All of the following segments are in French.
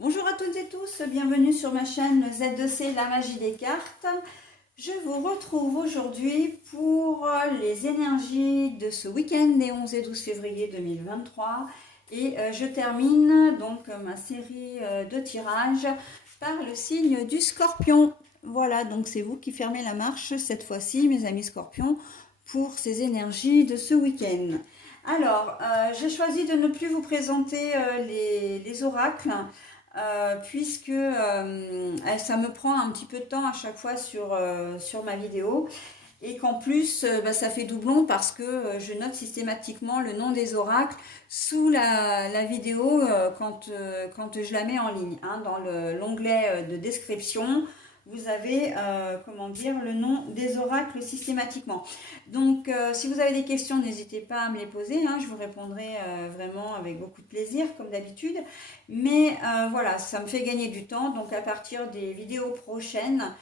Bonjour à toutes et tous, bienvenue sur ma chaîne Z2C, la magie des cartes. Je vous retrouve aujourd'hui pour les énergies de ce week-end des 11 et 12 février 2023. Et je termine donc ma série de tirages par le signe du Scorpion. Voilà, donc c'est vous qui fermez la marche cette fois-ci, mes amis Scorpions, pour ces énergies de ce week-end. Alors, j'ai choisi de ne plus vous présenter les oracles puisque ça me prend un petit peu de temps à chaque fois sur ma vidéo et qu'en plus ça fait doublon parce que je note systématiquement le nom des oracles sous la vidéo quand je la mets en ligne. Hein, dans l'onglet de description, vous avez comment dire, le nom des oracles systématiquement. Donc si vous avez des questions, n'hésitez pas à me les poser, hein, je vous répondrai vraiment avec beaucoup de plaisir comme d'habitude. Mais voilà, ça me fait gagner du temps. Donc à partir des vidéos prochaines,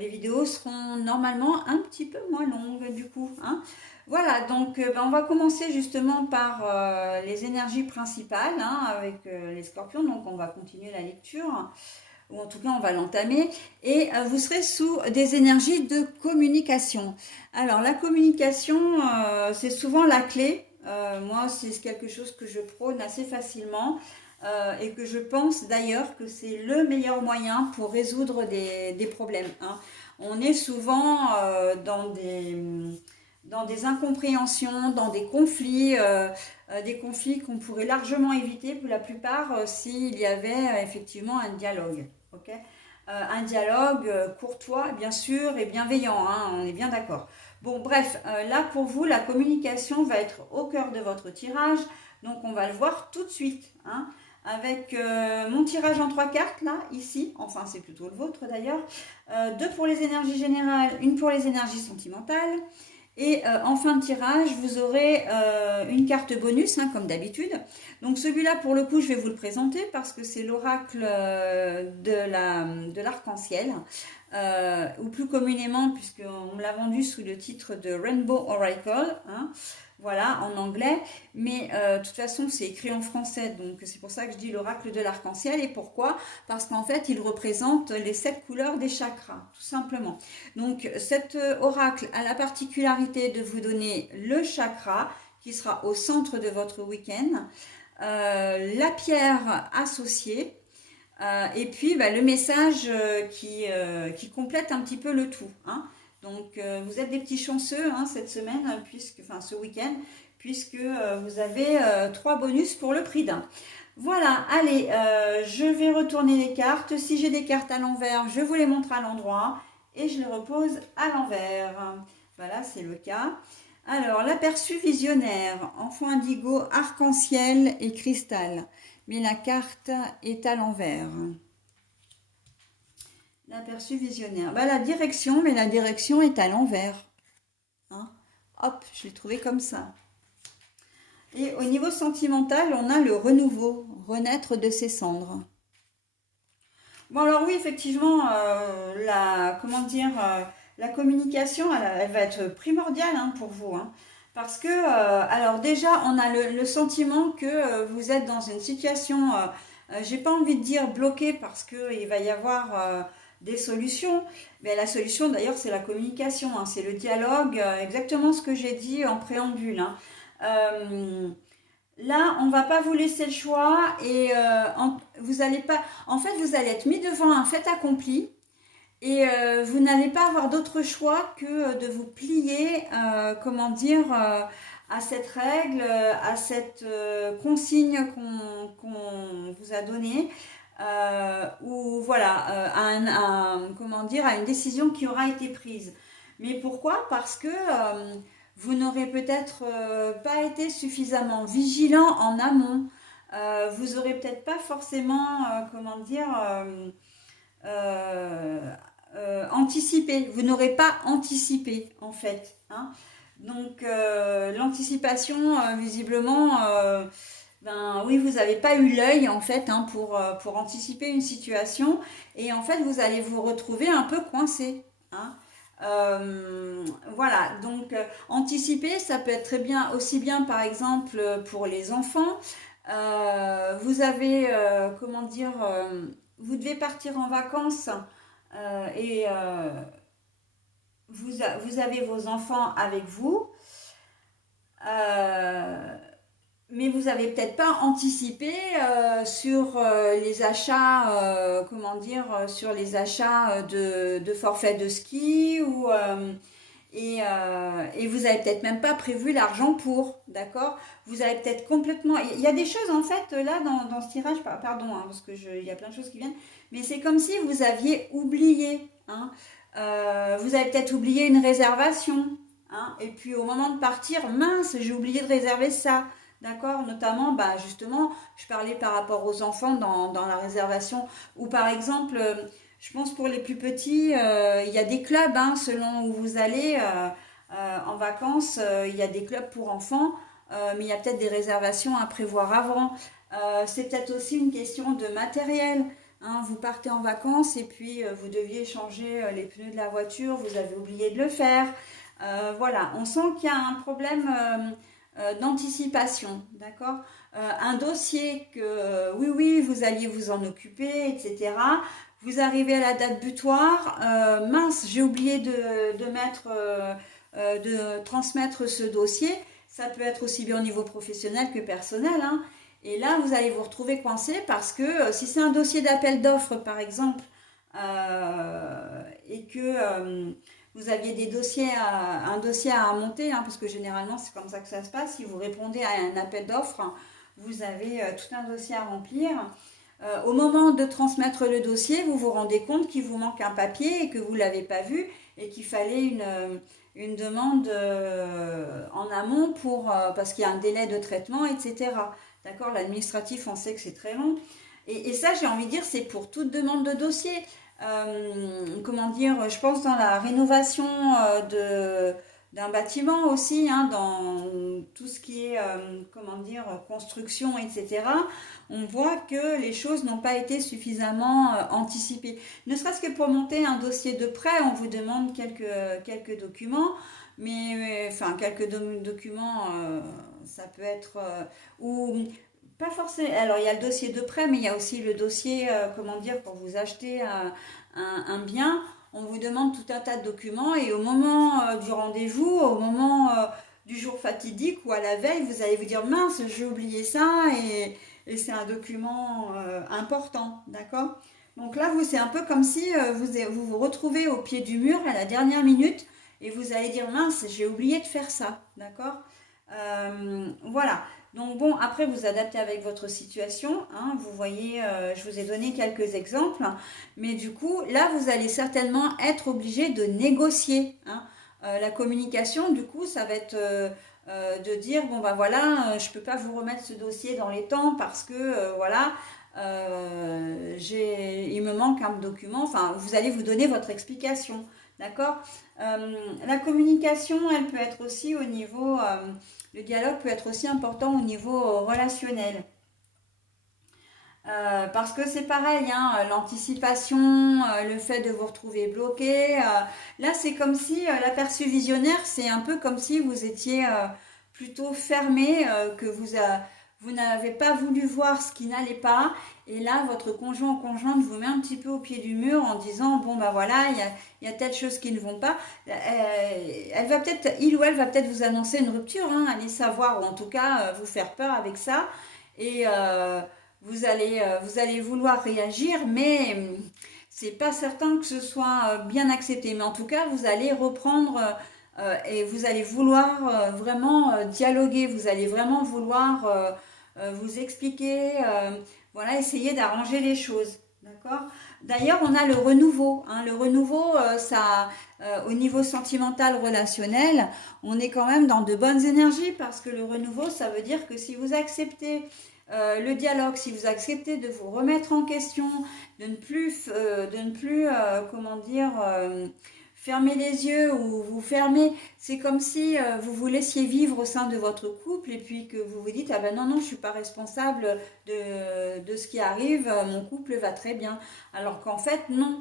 les vidéos seront normalement un petit peu moins longues du coup. Hein. Voilà, donc on va commencer justement par les énergies principales hein, avec les scorpions. Donc on va continuer la lecture, ou en tout cas on va l'entamer. Et vous serez sous des énergies de communication. Alors la communication, c'est souvent la clé. Moi, c'est quelque chose que je prône assez facilement. Et que je pense d'ailleurs que c'est le meilleur moyen pour résoudre des problèmes. Hein. On est souvent dans des incompréhensions, dans des conflits qu'on pourrait largement éviter pour la plupart s'il y avait effectivement un dialogue. Okay, un dialogue courtois, bien sûr, et bienveillant, hein, on est bien d'accord. Bon, bref, là pour vous, la communication va être au cœur de votre tirage, donc on va le voir tout de suite. Hein, avec mon tirage en 3 cartes là, ici, enfin c'est plutôt le vôtre d'ailleurs, 2 pour les énergies générales, une pour les énergies sentimentales, et en fin de tirage, vous aurez une carte bonus, hein, comme d'habitude. Donc celui-là, pour le coup, je vais vous le présenter parce que c'est l'oracle de l'arc-en-ciel, ou plus communément, puisqu'on me l'a vendu sous le titre de Rainbow Oracle, hein, voilà, en anglais. Mais de toute façon, c'est écrit en français, donc c'est pour ça que je dis l'oracle de l'arc-en-ciel. Et pourquoi? Parce qu'en fait, il représente les 7 couleurs des chakras, tout simplement. Donc cet oracle a la particularité de vous donner le chakra qui sera au centre de votre week-end, la pierre associée, et puis le message qui complète un petit peu le tout. Hein. Donc vous êtes des petits chanceux hein, cette semaine, enfin ce week-end, puisque vous avez 3 bonus pour le prix d'un. Voilà, allez, je vais retourner les cartes. Si j'ai des cartes à l'envers, je vous les montre à l'endroit et je les repose à l'envers. Voilà, c'est le cas. Alors, l'aperçu visionnaire, enfant indigo, arc-en-ciel et cristal. Mais la carte est à l'envers. L'aperçu visionnaire. La direction, mais la direction est à l'envers. Hein. Hop, je l'ai trouvé comme ça. Et au niveau sentimental, on a le renouveau, renaître de ses cendres. Bon alors oui, effectivement, la communication, elle va être primordiale hein, pour vous. Hein. Parce que, alors déjà, on a le sentiment que vous êtes dans une situation, j'ai pas envie de dire bloquée parce qu'il va y avoir des solutions. Mais la solution d'ailleurs, c'est la communication, hein, c'est le dialogue, exactement ce que j'ai dit en préambule. Hein. Là, on va pas vous laisser le choix et vous allez pas. En fait, vous allez être mis devant un fait accompli et vous n'allez pas avoir d'autre choix que de vous plier, à cette règle, à cette consigne qu'on vous a donnée, ou voilà, à une décision qui aura été prise. Mais pourquoi? Parce que vous n'aurez peut-être pas été suffisamment vigilant en amont. Vous aurez peut-être pas forcément, anticipé. Vous n'aurez pas anticipé en fait. Hein. Donc l'anticipation, visiblement, oui, vous n'avez pas eu l'œil en fait hein, pour anticiper une situation et en fait vous allez vous retrouver un peu coincé. Hein. Voilà, donc anticiper, ça peut être très bien, aussi bien par exemple pour les enfants, Vous avez, comment dire, vous devez partir en vacances et vous avez vos enfants avec vous. Euh, mais vous avez peut-être pas anticipé sur les achats, comment dire, sur les achats de forfaits de ski et vous avez peut-être même pas prévu l'argent pour, d'accord? Vous avez peut-être complètement. Il y a des choses en fait là dans ce tirage, pardon, hein, parce que il y a plein de choses qui viennent, mais c'est comme si vous aviez oublié, hein. Vous avez peut-être oublié une réservation, hein, et puis au moment de partir, mince, j'ai oublié de réserver ça. D'accord, notamment, bah, justement, je parlais par rapport aux enfants dans la réservation, ou par exemple, je pense pour les plus petits, il y a des clubs, hein, selon où vous allez en vacances, il y a des clubs pour enfants, mais il y a peut-être des réservations à prévoir avant. C'est peut-être aussi une question de matériel, hein. Vous partez en vacances et puis vous deviez changer les pneus de la voiture, vous avez oublié de le faire. Voilà, on sent qu'il y a un problème d'anticipation, d'accord? Un dossier que, oui, oui, vous alliez vous en occuper, etc. Vous arrivez à la date butoir, mince, j'ai oublié de transmettre ce dossier. Ça peut être aussi bien au niveau professionnel que personnel, hein. Et là, vous allez vous retrouver coincé parce que si c'est un dossier d'appel d'offres, par exemple, et que vous aviez un dossier à monter, hein, parce que généralement c'est comme ça que ça se passe. Si vous répondez à un appel d'offres, vous avez tout un dossier à remplir. Au moment de transmettre le dossier, vous vous rendez compte qu'il vous manque un papier et que vous ne l'avez pas vu et qu'il fallait une demande en amont parce qu'il y a un délai de traitement, etc. D'accord, l'administratif, on sait que c'est très long. Et ça, j'ai envie de dire, c'est pour toute demande de dossier. Comment dire, je pense dans la rénovation d'un bâtiment aussi, hein, dans tout ce qui est, comment dire, construction, etc. On voit que les choses n'ont pas été suffisamment anticipées. Ne serait-ce que pour monter un dossier de prêt, on vous demande quelques documents, mais enfin quelques documents, ça peut être ou pas forcément. Alors il y a le dossier de prêt, mais il y a aussi le dossier, comment dire, pour vous acheter un bien. On vous demande tout un tas de documents et au moment du rendez-vous, au moment du jour fatidique ou à la veille, vous allez vous dire mince, j'ai oublié ça et c'est un document important, d'accord? Donc là, c'est un peu comme si vous vous retrouvez au pied du mur à la dernière minute et vous allez dire mince, j'ai oublié de faire ça, d'accord? Voilà. Donc bon, après vous adaptez avec votre situation, hein. Vous voyez, je vous ai donné quelques exemples, mais du coup, là, vous allez certainement être obligé de négocier, hein. La communication, du coup, ça va être de dire, bon ben voilà, je ne peux pas vous remettre ce dossier dans les temps parce que, voilà, il me manque un document, enfin, vous allez vous donner votre explication, d'accord? La communication, elle peut être aussi au niveau... le dialogue peut être aussi important au niveau relationnel. Parce que c'est pareil, hein, l'anticipation, le fait de vous retrouver bloqué. Là, c'est comme si l'aperçu visionnaire, c'est un peu comme si vous étiez plutôt fermé, vous n'avez pas voulu voir ce qui n'allait pas. Et là, votre conjoint ou conjointe vous met un petit peu au pied du mur en disant, bon, ben voilà, il y a telle chose qui ne vont pas. Il ou elle va peut-être vous annoncer une rupture, hein, allez savoir, ou en tout cas vous faire peur avec ça. Et vous allez vouloir réagir, mais c'est pas certain que ce soit bien accepté. Mais en tout cas, vous allez reprendre et vous allez vouloir vraiment dialoguer. Vous allez vraiment vouloir vous expliquer, voilà, essayer d'arranger les choses. D'accord? D'ailleurs, on a le renouveau, hein. Le renouveau, au niveau sentimental, relationnel, on est quand même dans de bonnes énergies parce que le renouveau, ça veut dire que si vous acceptez le dialogue, si vous acceptez de vous remettre en question, de ne plus comment dire, fermer les yeux ou vous fermer, c'est comme si vous vous laissiez vivre au sein de votre couple et puis que vous vous dites, ah ben non, non, je ne suis pas responsable de ce qui arrive, mon couple va très bien. Alors qu'en fait, non,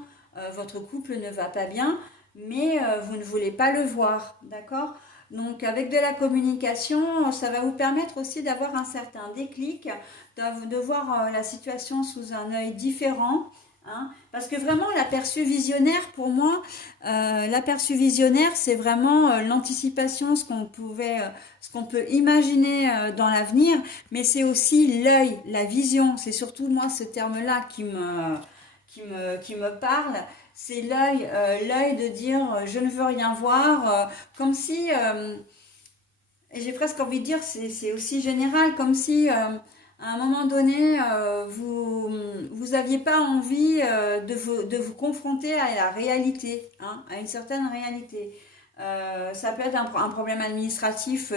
votre couple ne va pas bien, mais vous ne voulez pas le voir, d'accord? Donc avec de la communication, ça va vous permettre aussi d'avoir un certain déclic, de voir la situation sous un œil différent. Hein, parce que vraiment l'aperçu visionnaire pour moi, l'aperçu visionnaire c'est vraiment l'anticipation, ce qu'on peut imaginer dans l'avenir, mais c'est aussi l'œil, la vision. C'est surtout moi ce terme-là qui me parle. C'est l'œil, l'œil de dire je ne veux rien voir, comme si, et j'ai presque envie de dire, c'est aussi général, comme si à un moment donné, vous aviez pas envie de vous confronter à la réalité, hein, à une certaine réalité. Ça peut être un problème administratif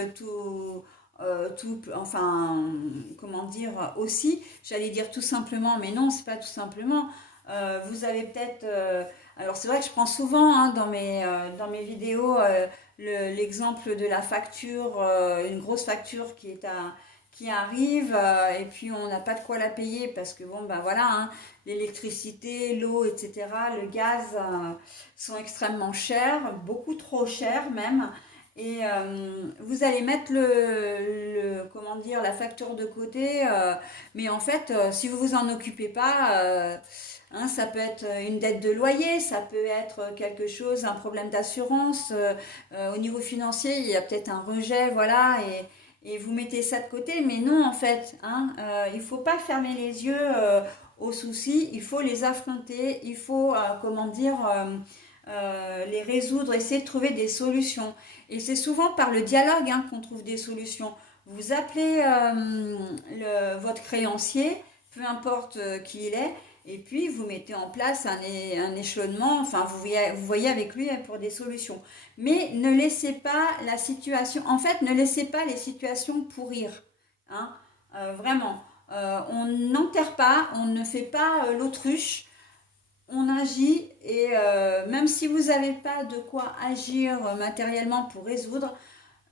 enfin, comment dire, aussi, j'allais dire tout simplement, mais non, c'est pas tout simplement. Vous avez peut-être, alors c'est vrai que je prends souvent hein, dans mes vidéos l'exemple de la facture, une grosse facture qui arrive et puis on n'a pas de quoi la payer parce que bon ben voilà, hein, l'électricité, l'eau, etc., le gaz sont extrêmement chers, beaucoup trop chers même. Et vous allez mettre comment dire, la facture de côté, mais en fait, si vous vous en occupez pas, hein, ça peut être une dette de loyer, ça peut être quelque chose, un problème d'assurance. Au niveau financier, il y a peut-être un rejet, voilà, et vous mettez ça de côté. Mais non, en fait, hein, il ne faut pas fermer les yeux aux soucis, il faut les affronter, il faut, comment dire, les résoudre, essayer de trouver des solutions. Et c'est souvent par le dialogue hein, qu'on trouve des solutions. Vous appelez votre créancier, peu importe qui il est, et puis vous mettez en place un échelonnement, enfin vous voyez avec lui pour des solutions. Mais ne laissez pas la situation, en fait ne laissez pas les situations pourrir. Hein, vraiment, on n'enterre pas, on ne fait pas l'autruche, on agit et même si vous n'avez pas de quoi agir matériellement pour résoudre,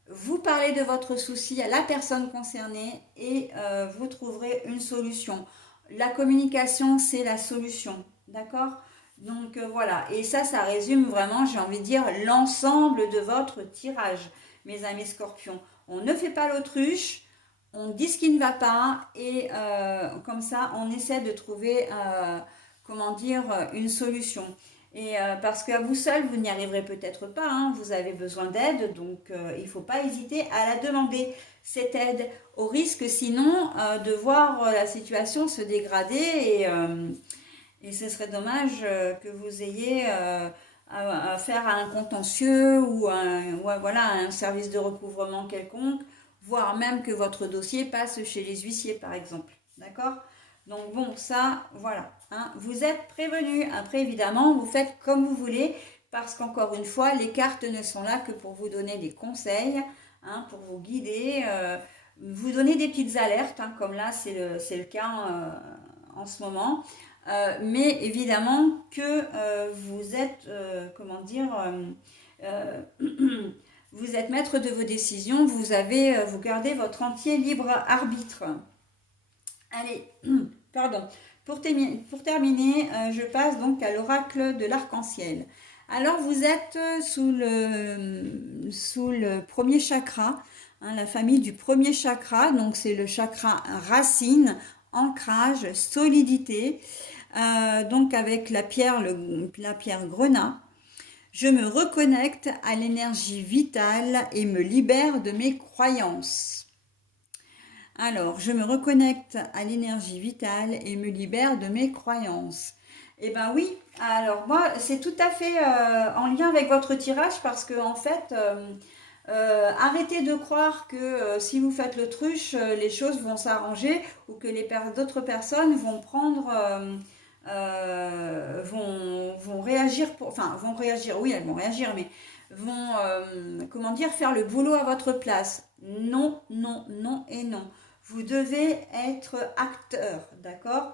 vous parlez de votre souci à la personne concernée et vous trouverez une solution. La communication, c'est la solution, d'accord? Donc voilà, et ça résume vraiment, j'ai envie de dire, l'ensemble de votre tirage, mes amis scorpions. On ne fait pas l'autruche, on dit ce qui ne va pas et comme ça, on essaie de trouver, comment dire, une solution. Et parce qu'à vous seul, vous n'y arriverez peut-être pas, hein, vous avez besoin d'aide, donc il ne faut pas hésiter à la demander, cette aide, au risque sinon de voir la situation se dégrader et ce serait dommage que vous ayez à faire un contentieux ou voilà, un service de recouvrement quelconque, voire même que votre dossier passe chez les huissiers par exemple, d'accord ? Donc bon, ça, voilà, hein, vous êtes prévenus. Après, évidemment, vous faites comme vous voulez, parce qu'encore une fois, les cartes ne sont là que pour vous donner des conseils, hein, pour vous guider, vous donner des petites alertes, hein, comme là, c'est le cas en ce moment. Mais évidemment que vous êtes, comment dire, vous êtes maître de vos décisions, vous gardez votre entier libre arbitre. Allez, pardon. Pour terminer, je passe donc à l'oracle de l'arc-en-ciel. Alors, vous êtes sous le premier chakra, hein, la famille du premier chakra. Donc, c'est le chakra racine, ancrage, solidité. Donc, avec la pierre grenat. Je me reconnecte à l'énergie vitale et me libère de mes croyances. Alors, je me reconnecte à l'énergie vitale et me libère de mes croyances. Eh bien oui, alors moi, c'est tout à fait en lien avec votre tirage parce que en fait, arrêtez de croire que si vous faites l'autruche, les choses vont s'arranger ou que d'autres personnes vont prendre, vont réagir, vont réagir, oui, elles vont réagir, mais vont, comment dire, faire le boulot à votre place. Non, non, non et non. Vous devez être acteur, d'accord?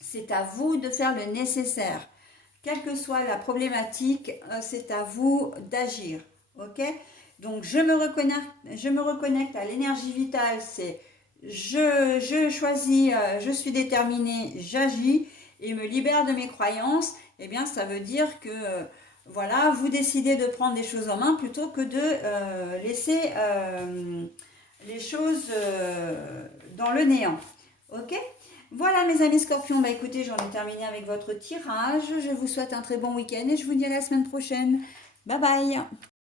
C'est à vous de faire le nécessaire. Quelle que soit la problématique, c'est à vous d'agir, ok? Donc, je me reconnecte à l'énergie vitale, c'est je choisis, je suis déterminée, j'agis et me libère de mes croyances. Eh bien, ça veut dire que voilà, vous décidez de prendre des choses en main plutôt que de laisser les choses dans le néant. Ok? Voilà mes amis scorpions, bah écoutez, j'en ai terminé avec votre tirage. Je vous souhaite un très bon week-end et je vous dis à la semaine prochaine. Bye bye!